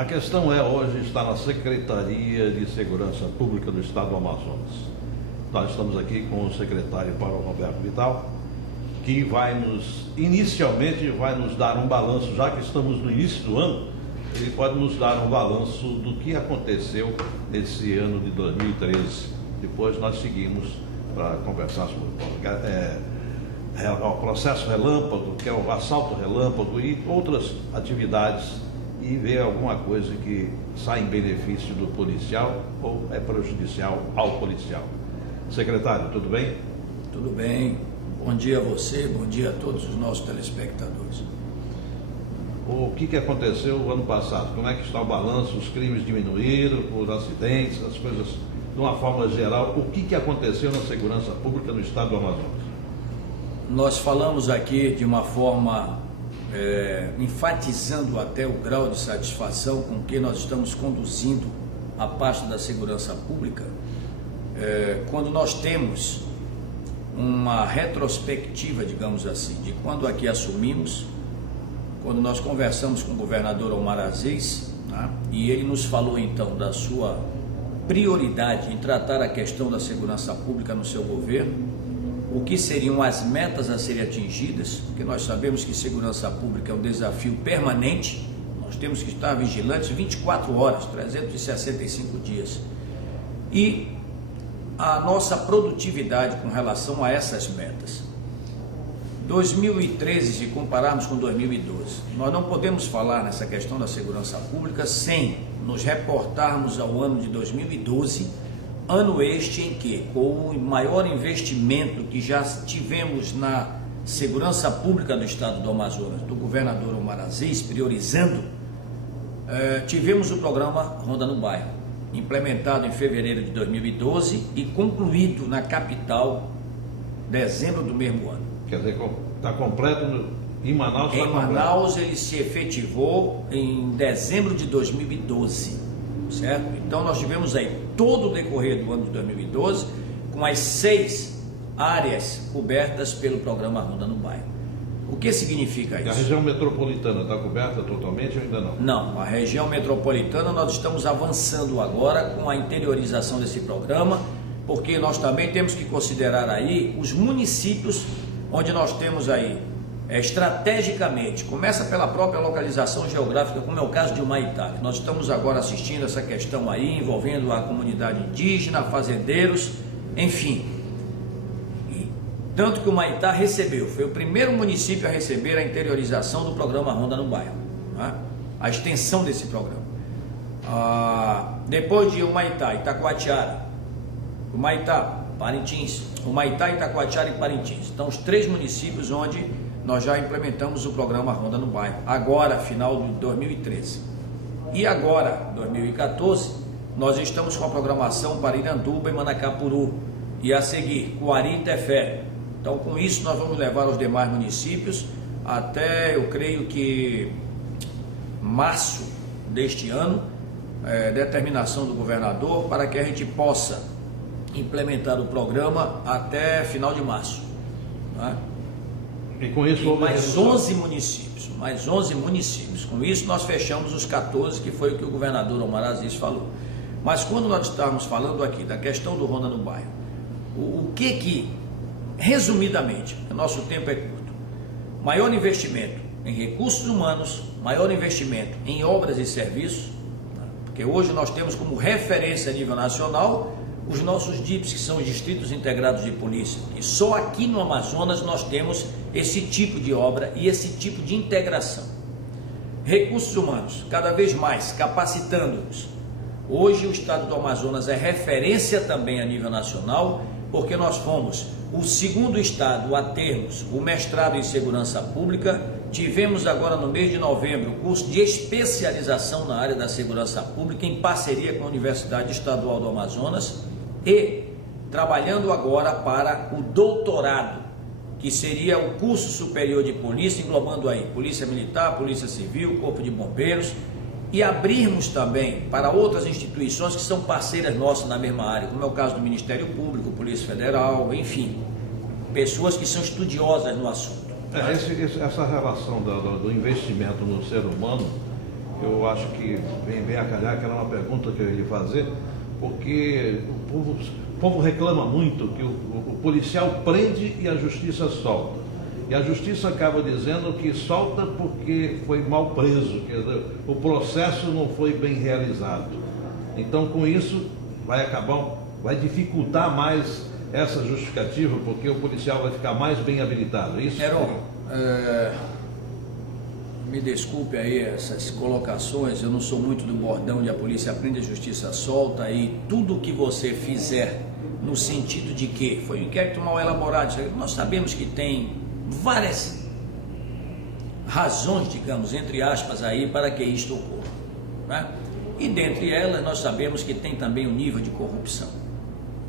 A questão é, hoje está na Secretaria de Segurança Pública do Estado do Amazonas. Nós estamos aqui com o secretário Paulo Roberto Vital, que inicialmente vai nos dar um balanço, já que estamos no início do ano, ele pode nos dar um balanço do que aconteceu nesse ano de 2013. Depois nós seguimos para conversar sobre o processo relâmpago, que é o assalto relâmpago e outras atividades, e ver alguma coisa que sai em benefício do policial ou é prejudicial ao policial. Secretário, tudo bem? Tudo bem. Bom dia a você, bom dia a todos os nossos telespectadores. O que aconteceu no ano passado? Como é que está o balanço? Os crimes diminuíram, os acidentes, as coisas, de uma forma geral, o que aconteceu na segurança pública no estado do Amazonas? Nós falamos aqui de uma forma enfatizando até o grau de satisfação com que nós estamos conduzindo a parte da segurança pública, quando nós temos uma retrospectiva, digamos assim, de quando aqui assumimos, quando nós conversamos com o governador Omar Aziz, né, e ele nos falou então da sua prioridade em tratar a questão da segurança pública no seu governo, o que seriam as metas a serem atingidas, porque nós sabemos que segurança pública é um desafio permanente, nós temos que estar vigilantes 24 horas, 365 dias, e a nossa produtividade com relação a essas metas. 2013, se compararmos com 2012, nós não podemos falar nessa questão da segurança pública sem nos reportarmos ao ano de 2012, ano este em que, com o maior investimento que já tivemos na segurança pública do estado do Amazonas, do governador Omar Aziz, priorizando, tivemos o programa Ronda no Bairro, implementado em fevereiro de 2012 e concluído na capital em dezembro do mesmo ano. Quer dizer, está completo em Manaus? Em Manaus ele se efetivou em dezembro de 2012, certo? Então nós tivemos aí todo o decorrer do ano de 2012 com as 6 áreas cobertas pelo programa Ronda no Bairro. O que significa isso? A região metropolitana está coberta totalmente ou ainda não? Não, a região metropolitana nós estamos avançando agora com a interiorização desse programa, porque nós também temos que considerar aí os municípios onde nós temos aí, estrategicamente, começa pela própria localização geográfica, como é o caso de Humaitá, que nós estamos agora assistindo essa questão aí, envolvendo a comunidade indígena, fazendeiros, enfim. Tanto que o Humaitá recebeu, foi o primeiro município a receber a interiorização do programa Ronda no Bairro, né? A extensão desse programa. Depois de Humaitá, Itacoatiara, Humaitá, Parintins, Humaitá, Itacoatiara e Parintins. Então, os 3 municípios onde nós já implementamos o programa Ronda no Bairro, agora, final de 2013. E agora, 2014, nós estamos com a programação para Iranduba e Manacapuru, e a seguir, Coari e Tefé. Então, com isso, nós vamos levar aos demais municípios até, eu creio que, março deste ano, determinação do governador para que a gente possa implementar o programa até final de março, né? E com isso mais 11 municípios, com isso nós fechamos os 14, que foi o que o governador Omar Aziz falou. Mas quando nós estamos falando aqui da questão do Ronda no Bairro, o que, resumidamente, o nosso tempo é curto, maior investimento em recursos humanos, maior investimento em obras e serviços, né? Porque hoje nós temos como referência a nível nacional os nossos DIPs, que são os Distritos Integrados de Polícia, e só aqui no Amazonas nós temos esse tipo de obra e esse tipo de integração. Recursos humanos, cada vez mais capacitando-nos. Hoje o estado do Amazonas é referência também a nível nacional, porque nós fomos o segundo estado a termos o mestrado em segurança pública. Tivemos agora no mês de novembro o curso de especialização na área da segurança pública em parceria com a Universidade Estadual do Amazonas, e trabalhando agora para o doutorado, que seria o curso superior de polícia, englobando aí Polícia Militar, Polícia Civil, Corpo de Bombeiros, e abrirmos também para outras instituições que são parceiras nossas na mesma área, como é o caso do Ministério Público, Polícia Federal, enfim, pessoas que são estudiosas no assunto. Essa relação do investimento no ser humano eu acho que vem bem a calhar, que era uma pergunta que eu ia lhe fazer, porque o povo reclama muito que o policial prende e a justiça solta. E a justiça acaba dizendo que solta porque foi mal preso, quer dizer, o processo não foi bem realizado. Então, com isso, vai dificultar mais essa justificativa, porque o policial vai ficar mais bem habilitado. Isso? Heron, me desculpe aí essas colocações, eu não sou muito do bordão de a polícia prende, a justiça solta, e tudo que você fizer no sentido de que foi um inquérito mal elaborado, nós sabemos que tem várias razões, digamos, entre aspas, aí para que isto ocorra, né? E dentre elas nós sabemos que tem também o nível de corrupção.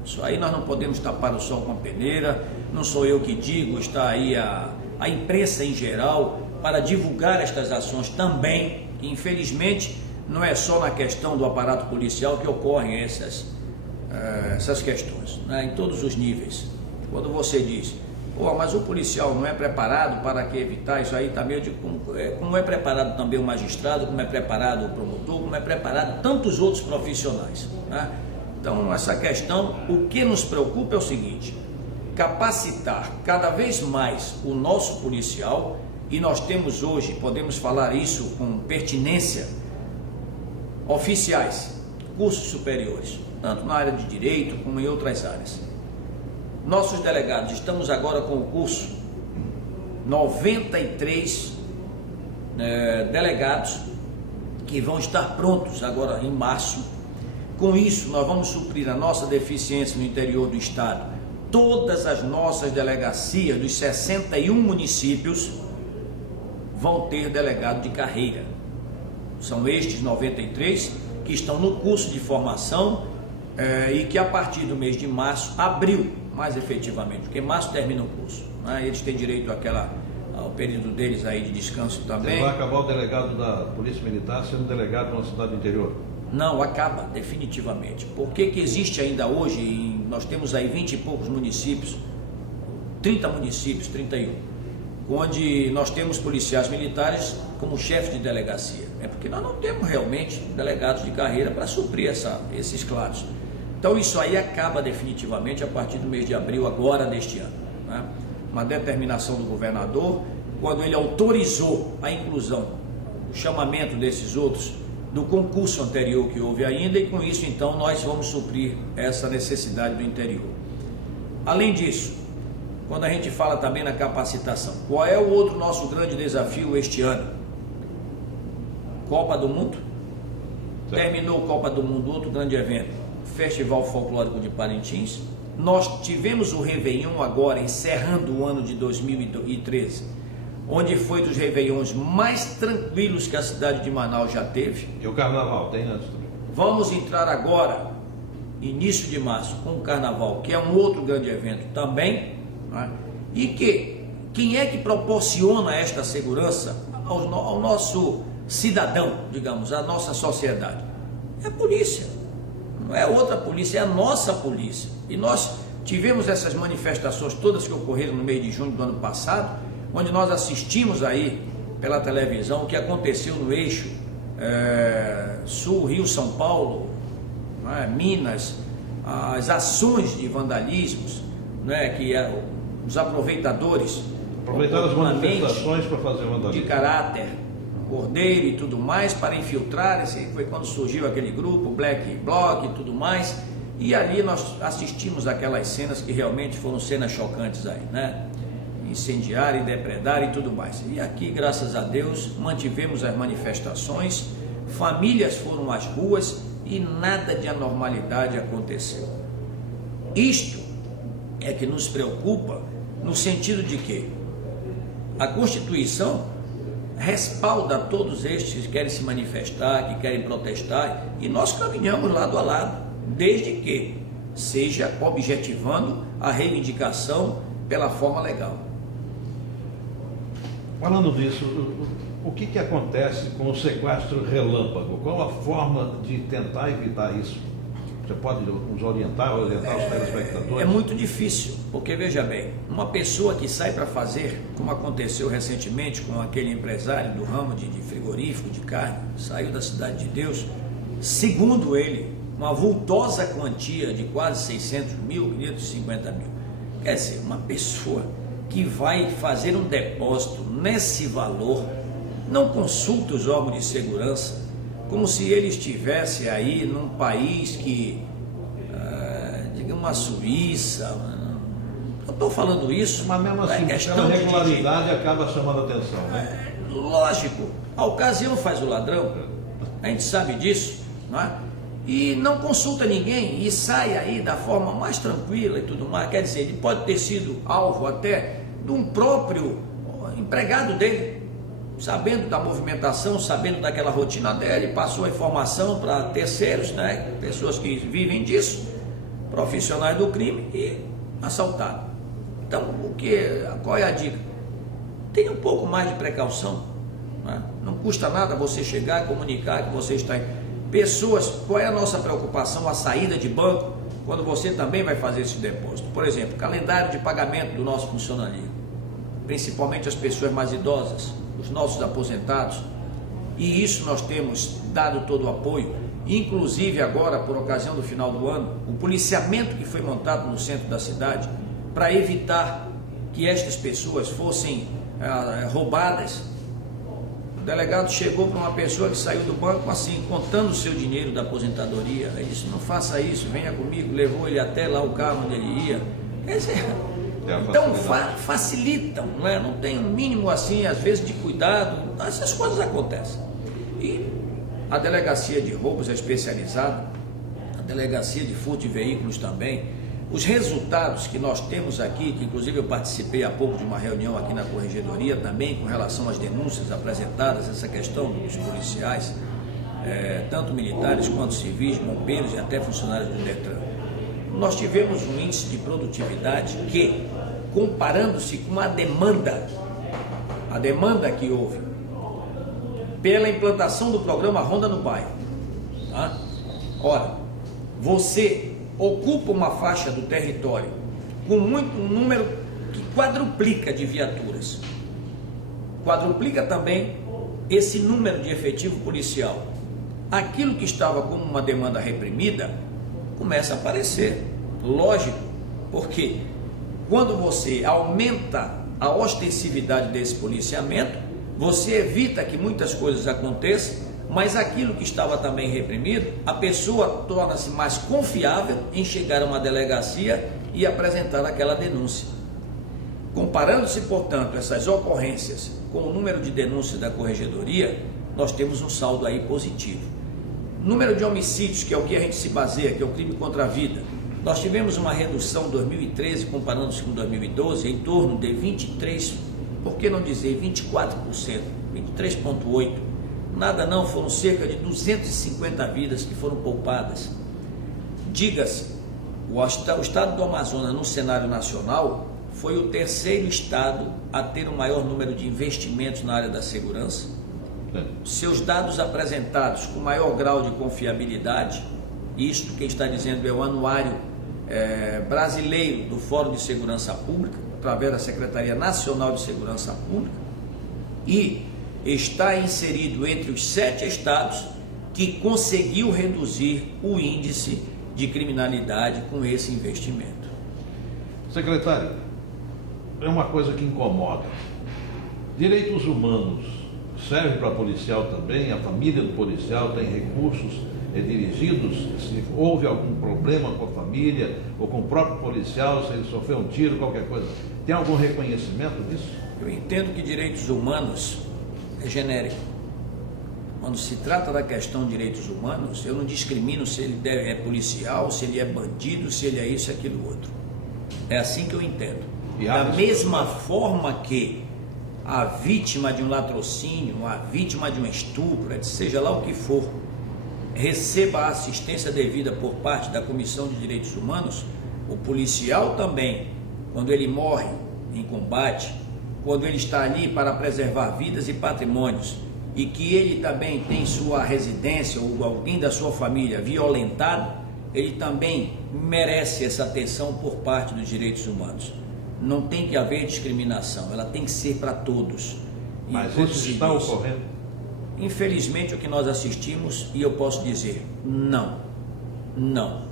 Isso aí nós não podemos tapar o sol com a peneira, não sou eu que digo, está aí a imprensa em geral para divulgar estas ações também. Infelizmente não é só na questão do aparato policial que ocorrem essas questões, né? Em todos os níveis. Quando você diz, mas o policial não é preparado para que evitar isso aí também, eu digo, como é preparado também o magistrado, como é preparado o promotor, como é preparado tantos outros profissionais, né? Então, essa questão, o que nos preocupa é o seguinte: capacitar cada vez mais o nosso policial, e nós temos hoje, podemos falar isso com pertinência, oficiais, cursos superiores, tanto na área de direito como em outras áreas. Nossos delegados, estamos agora com o curso 93 delegados que vão estar prontos agora em março. Com isso, nós vamos suprir a nossa deficiência no interior do estado. Todas as nossas delegacias dos 61 municípios vão ter delegado de carreira. São estes 93 que estão no curso de formação e que a partir do mês de março, abril, mais efetivamente, porque março termina o curso, né? Eles têm direito ao período deles aí de descanso também. Vai acabar o delegado da Polícia Militar sendo delegado numa cidade do interior? Não, acaba definitivamente. Por que existe ainda hoje, nós temos aí 20 e poucos municípios, 30 municípios, 31, onde nós temos policiais militares como chefes de delegacia. É porque nós não temos realmente delegados de carreira para suprir esses claros. Então isso aí acaba definitivamente a partir do mês de abril agora deste ano, né? Uma determinação do governador, quando ele autorizou a inclusão, o chamamento desses outros do concurso anterior que houve ainda, e com isso então nós vamos suprir essa necessidade do interior. Além disso, quando a gente fala também na capacitação, qual é o outro nosso grande desafio este ano? Copa do Mundo. Terminou a Copa do Mundo, outro grande evento, Festival Folclórico de Parintins. Nós tivemos o Réveillon agora, encerrando o ano de 2013, onde foi dos Réveillons mais tranquilos que a cidade de Manaus já teve. E o Carnaval, tem antes também? Vamos entrar agora, início de março, com o Carnaval, que é um outro grande evento também, né? E quem é que proporciona esta segurança ao nosso cidadão, digamos, à nossa sociedade? É a polícia. Não é outra polícia, é a nossa polícia. E nós tivemos essas manifestações todas que ocorreram no mês de junho do ano passado, onde nós assistimos aí pela televisão o que aconteceu no eixo Sul, Rio, São Paulo, né, Minas, as ações de vandalismos, né, que os aproveitadores aproveitaram as manifestações para fazer vandalismo de caráter cordeiro e tudo mais, para infiltrar. Esse foi quando surgiu aquele grupo, Black Bloc e tudo mais, e ali nós assistimos aquelas cenas que realmente foram cenas chocantes aí, né? Incendiar e depredar e tudo mais. E aqui, graças a Deus, mantivemos as manifestações, famílias foram às ruas e nada de anormalidade aconteceu. Isto é que nos preocupa, no sentido de que a Constituição respalda todos estes que querem se manifestar, que querem protestar, e nós caminhamos lado a lado, desde que seja objetivando a reivindicação pela forma legal. Falando disso, o que acontece com o sequestro relâmpago? Qual a forma de tentar evitar isso? Você pode nos orientar os telespectadores? É muito difícil, porque veja bem, uma pessoa que sai para fazer, como aconteceu recentemente com aquele empresário do ramo de frigorífico, de carne, saiu da Cidade de Deus, segundo ele, uma vultosa quantia de quase 600 mil, 550 mil. Quer dizer, uma pessoa que vai fazer um depósito nesse valor, não consulta os órgãos de segurança, como se ele estivesse aí num país que, digamos, a Suíça. Eu estou falando isso, mas mesmo assim, questão a regularidade acaba chamando a atenção, né? Lógico, a ocasião faz o ladrão, a gente sabe disso, não é? E não consulta ninguém e sai aí da forma mais tranquila e tudo mais. Quer dizer, ele pode ter sido alvo até de um próprio empregado dele, sabendo da movimentação, sabendo daquela rotina dele, passou a informação para terceiros, né? Pessoas que vivem disso, profissionais do crime, e assaltaram. Então, qual é a dica? Tenha um pouco mais de precaução, né? Não custa nada você chegar e comunicar que você está em... Pessoas, qual é a nossa preocupação? A saída de banco, quando você também vai fazer esse depósito. Por exemplo, calendário de pagamento do nosso funcionário, principalmente as pessoas mais idosas, os nossos aposentados, e isso nós temos dado todo o apoio, inclusive agora, por ocasião do final do ano, o policiamento que foi montado no centro da cidade, para evitar que estas pessoas fossem roubadas. O delegado chegou para uma pessoa que saiu do banco assim, contando o seu dinheiro da aposentadoria. Ele disse, não faça isso, venha comigo. Levou ele até lá o carro onde ele ia. Quer dizer, então facilitam, não é? Não tem um mínimo assim, às vezes, de cuidado. Essas coisas acontecem. E a delegacia de roubos é especializada, a delegacia de furto de veículos também. Os resultados que nós temos aqui, que inclusive eu participei há pouco de uma reunião aqui na Corregedoria também com relação às denúncias apresentadas, essa questão dos policiais, tanto militares quanto civis, bombeiros e até funcionários do Detran. Nós tivemos um índice de produtividade que, comparando-se com a demanda que houve pela implantação do programa Ronda no Bairro, tá? Ora, você ocupa uma faixa do território com um número que quadruplica de viaturas, quadruplica também esse número de efetivo policial. Aquilo que estava como uma demanda reprimida começa a aparecer, lógico, porque quando você aumenta a ostensividade desse policiamento, você evita que muitas coisas aconteçam, mas aquilo que estava também reprimido, a pessoa torna-se mais confiável em chegar a uma delegacia e apresentar aquela denúncia. Comparando-se, portanto, essas ocorrências com o número de denúncias da Corregedoria, nós temos um saldo aí positivo. Número de homicídios, que é o que a gente se baseia, que é o crime contra a vida, nós tivemos uma redução em 2013, comparando-se com 2012, em torno de 23%, por que não dizer 24%, 23,8%. Nada não, foram cerca de 250 vidas que foram poupadas. Diga-se, o estado do Amazonas no cenário nacional foi o terceiro estado a ter o maior número de investimentos na área da segurança. Seus dados apresentados com maior grau de confiabilidade, isto quem está dizendo é o anuário brasileiro do Fórum de Segurança Pública, através da Secretaria Nacional de Segurança Pública, e está inserido entre os 7 estados que conseguiu reduzir o índice de criminalidade com esse investimento. Secretário, é uma coisa que incomoda. Direitos humanos serve para policial também? A família do policial tem recursos dirigidos? Se houve algum problema com a família ou com o próprio policial, se ele sofreu um tiro, qualquer coisa, tem algum reconhecimento disso? Eu entendo que direitos humanos é genérico. Quando se trata da questão de direitos humanos, eu não discrimino se ele é policial, se ele é bandido, se ele é isso, aquilo, outro. É assim que eu entendo. Da mesma forma que a vítima de um latrocínio, a vítima de um estupro, seja lá o que for, receba a assistência devida por parte da Comissão de Direitos Humanos, o policial também, quando ele morre em combate, quando ele está ali para preservar vidas e patrimônios, e que ele também tem sua residência ou alguém da sua família violentado, ele também merece essa atenção por parte dos direitos humanos. Não tem que haver discriminação, ela tem que ser para todos. Mas isso está ocorrendo? Infelizmente, o que nós assistimos, e eu posso dizer, não,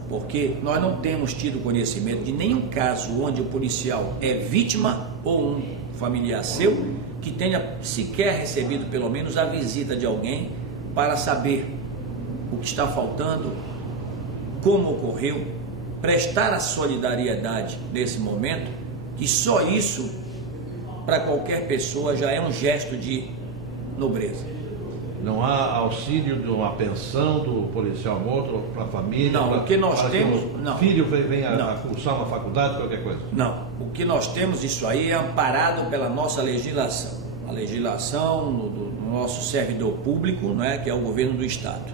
porque nós não temos tido conhecimento de nenhum caso onde o policial é vítima ou um familiar seu que tenha sequer recebido pelo menos a visita de alguém para saber o que está faltando, como ocorreu, prestar a solidariedade nesse momento, que só isso para qualquer pessoa já é um gesto de nobreza. Não há auxílio de uma pensão do policial morto para a família? Não, o que nós temos... O filho venha a cursar uma faculdade, qualquer coisa? Não, o que nós temos, isso aí é amparado pela nossa legislação. A legislação do nosso servidor público, não é, que é o governo do Estado.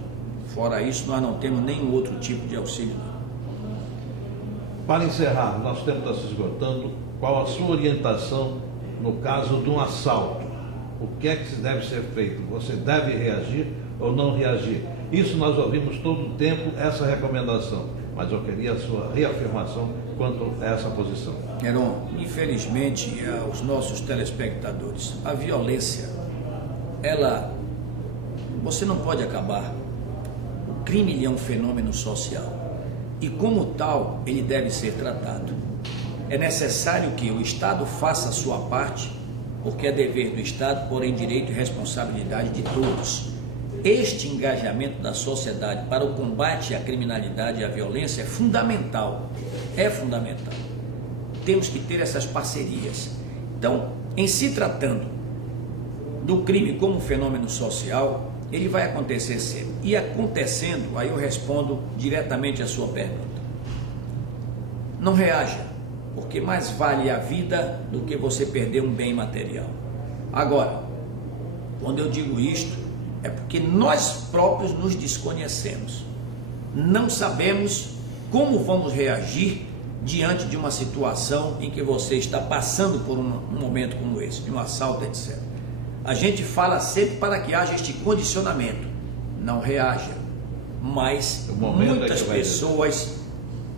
Fora isso, nós não temos nenhum outro tipo de auxílio. Não. Para encerrar, nosso tempo está se esgotando. Qual a sua orientação no caso de um assalto? O que é que se deve ser feito? Você deve reagir ou não reagir? Isso nós ouvimos todo o tempo, essa recomendação. Mas eu queria a sua reafirmação quanto a essa posição. Heron, infelizmente, aos nossos telespectadores, a violência, você não pode acabar. O crime é um fenômeno social e, como tal, ele deve ser tratado. É necessário que o Estado faça a sua parte, porque é dever do Estado, porém direito e responsabilidade de todos. Este engajamento da sociedade para o combate à criminalidade e à violência é fundamental. Temos que ter essas parcerias. Então, em se tratando do crime como fenômeno social, ele vai acontecer sempre. E acontecendo, aí eu respondo diretamente à sua pergunta. Não reaja, porque mais vale a vida do que você perder um bem material. Agora, quando eu digo isto, é porque nós próprios nos desconhecemos. Não sabemos como vamos reagir diante de uma situação em que você está passando por um momento como esse, de um assalto, etc. A gente fala sempre para que haja este condicionamento. Não reaja, mas muitas pessoas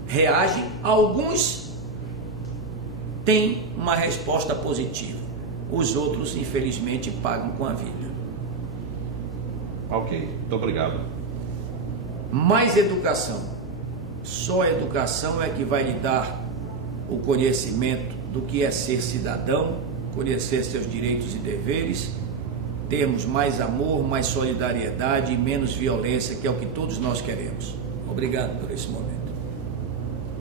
reagem, alguns têm uma resposta positiva, os outros, infelizmente, pagam com a vida. Ok, muito obrigado. Mais educação. Só a educação é que vai lhe dar o conhecimento do que é ser cidadão, conhecer seus direitos e deveres, termos mais amor, mais solidariedade e menos violência, que é o que todos nós queremos. Obrigado por esse momento.